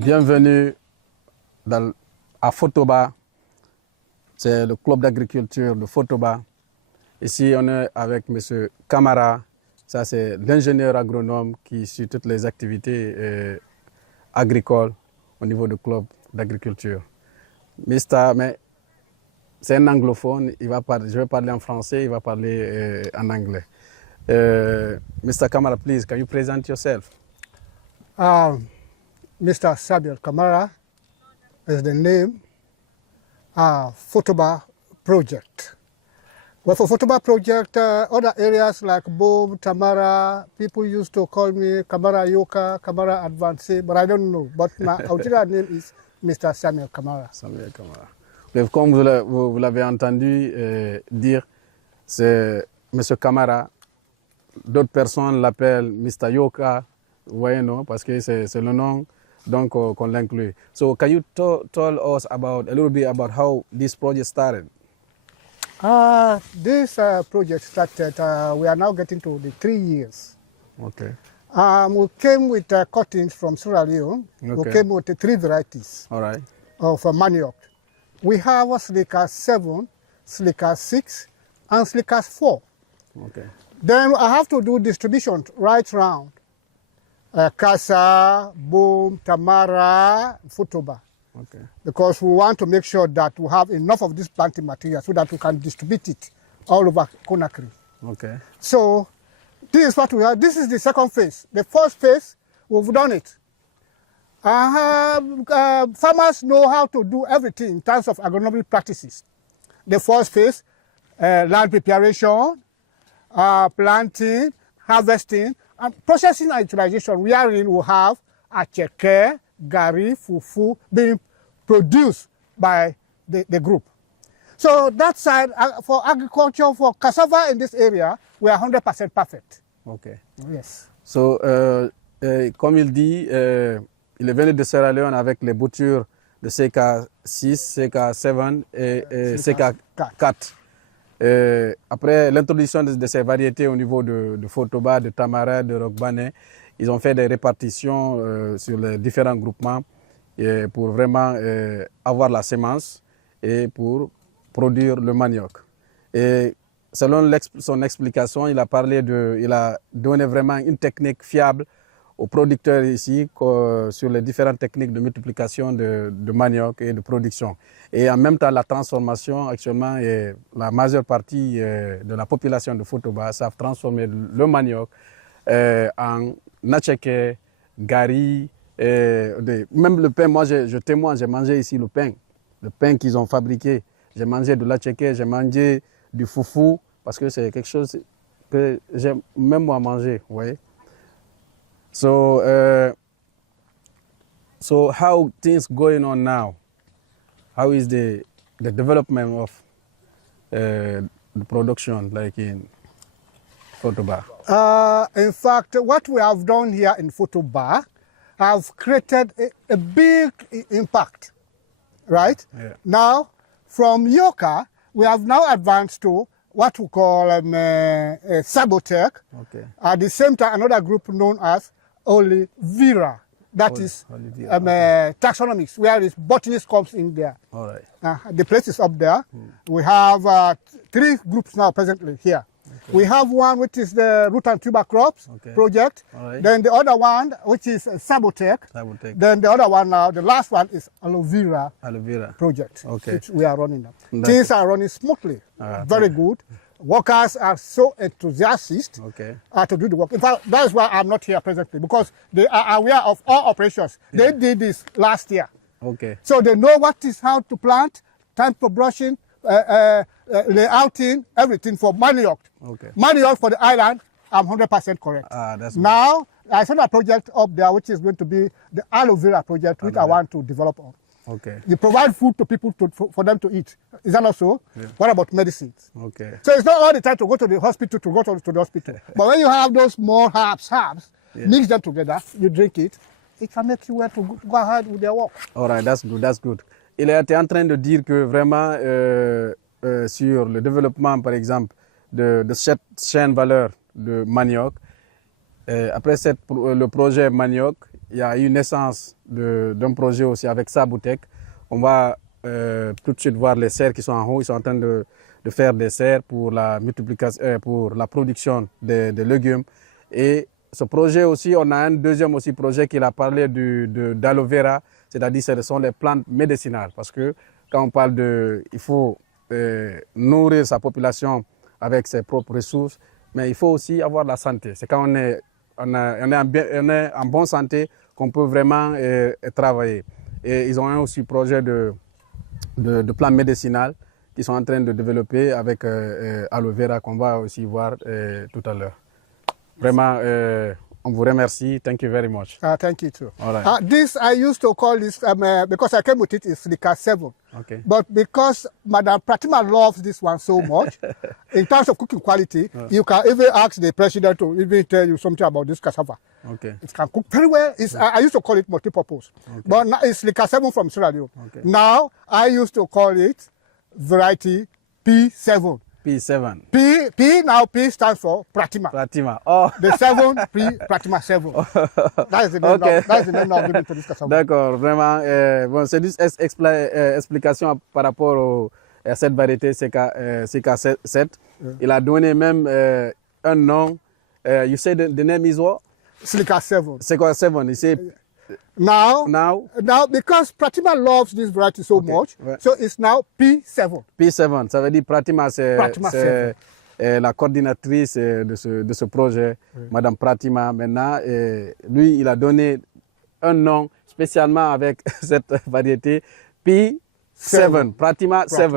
Bienvenue à Fotoba, c'est le club d'agriculture de Fotoba. Ici, on est avec M. Camara, ça c'est l'ingénieur agronome qui suit toutes les activités agricoles au niveau du club d'agriculture. Mais c'est un anglophone, je vais parler en français, il va parler en anglais. Mr. Camara, please, can you present yourself? Mr. Samuel Camara is the name. Fotoba project. Well, for Fotoba project, other areas like Boom, Tamara, people used to call me Camara Yoka, Camara Advanced, but I don't know. But my original name is Mr. Samuel Camara. Samuel Camara. Mais comme vous l'avez entendu dire, c'est M. Camara. D'autres personnes l'appellent Mr. Yoka, vous voyez, non? Parce que c'est le nom donc qu'on l'inclut. So can you tell us a little bit about how this project started? This project started, we are now getting to the 3 years. Okay. We came with cuttings from Sierra Leone. Okay. We came with 3 varieties. All right. Of manioc. We have Slicka 7, Slicka 6, and Slicka 4. Okay. Then I have to do distribution right round. Kasa, Boom, Tamara, Fotoba. Okay. Because we want to make sure that we have enough of this planting material so that we can distribute it all over Conakry. Okay. So this is what we have. This is the second phase. The first phase, we've done it. Farmers know how to do everything in terms of agronomic practices. The first phase, land preparation, planting, harvesting, and processing and utilization, wherein we have acheke, gari, fufu being produced by the group. So that side, for agriculture, for cassava in this area, we are 100% perfect. Okay. Yes. So, comme il dit, il est venu de Sierra Leone avec les boutures de CK6, CK7 et CK4. Après l'introduction de ces variétés au niveau de Fotoba, de Tamara, de Rogbane, ils ont fait des répartitions sur les différents groupements pour vraiment avoir la semence et pour produire le manioc. Et selon son explication, il a donné vraiment une technique fiable aux producteurs ici sur les différentes techniques de multiplication de manioc et de production. Et en même temps, la transformation, actuellement, la majeure partie de la population de Fotoba savent transformer le manioc en nacheke, gari, même le pain. Moi, je témoigne, j'ai mangé ici le pain qu'ils ont fabriqué. J'ai mangé de l'acheke, j'ai mangé du foufou, parce que c'est quelque chose que j'aime même moi manger, vous voyez. So how things going on now? How is the development of the production like in Fotoba? In fact, what we have done here in Fotoba have created a big impact, right? Yeah. Now, from Yoka, we have now advanced to what we call Sabotec. Okay. At the same time, another group known as Olivera. That is taxonomics, where the botanist comes in there. All right. The place is up there. We have 3 groups now presently here. Okay. We have one which is the root and tuber crops project. Right. Then the other one which is Sabotec. Then the other one now, the last one is Aloe Vera project, which we are running now. Things are running smoothly, very good. Workers are so enthusiastic to do the work. In fact, that is why I'm not here presently, because they are aware of all operations. Yeah. They did this last year. Okay. So they know how to plant, time for brushing, layouting, everything for manioc. Okay. Manioc for the island, I'm 100% correct. That's now, I saw a project up there which is going to be the aloe vera project, which I want to develop on. Okay. You provide food to people for them to eat. Is that not so? Yeah. What about medicines? Okay. So it's not all the time to go to the hospital, to the hospital. But when you have those more herbs, mix them together, you drink it, it can make you well to go ahead with your work. All right, that's good. Il était en train de dire que vraiment sur le développement, par exemple, de cette chaîne valeur de manioc, après le projet manioc, il y a eu naissance d'un projet aussi avec Sabutech. On va tout de suite voir les serres qui sont en haut. Ils sont en train de faire des serres pour la multiplication, pour la production des légumes. Et ce projet aussi, on a un deuxième aussi projet qui a parlé d'aloe vera, c'est-à-dire ce sont les plantes médicinales. Parce que quand on parle il faut nourrir sa population avec ses propres ressources, mais il faut aussi avoir la santé. C'est quand on est en bonne santé qu'on peut vraiment travailler. Et ils ont aussi projet de plantes médicinales qu'ils sont en train de développer avec aloe vera qu'on va aussi voir tout à l'heure. Vraiment, on vous remercie. Thank you very much. Thank you too. All right. This, I used to call this, because I came with it, is Silica 7. Okay. But because Madam Pratima loves this one so much, in terms of cooking quality, you can even ask the president to even tell you something about this cassava. Okay. It can cook very well. I used to call it multi-purpose. Okay. But now it's Silica 7 from Sierra Leone. Okay. Now, I used to call it variety P7. P7. P stands for Pratima. Pratima. Oh. The 7, Pratima 7. That is the name, Okay. that's the name now given to this cassava. D'accord, vraiment. Bon, c'est juste explication par rapport à cette variété CK7. Il a donné même un nom. You say the name is what? Silica 7. Silica 7. You say Now, because Pratima loves this variety so much, so it's now P7. P7, ça veut dire Pratima, c'est la coordinatrice de ce projet, Madame Pratima. Maintenant, lui, il a donné un nom spécialement avec cette variété P7, Pratima 7.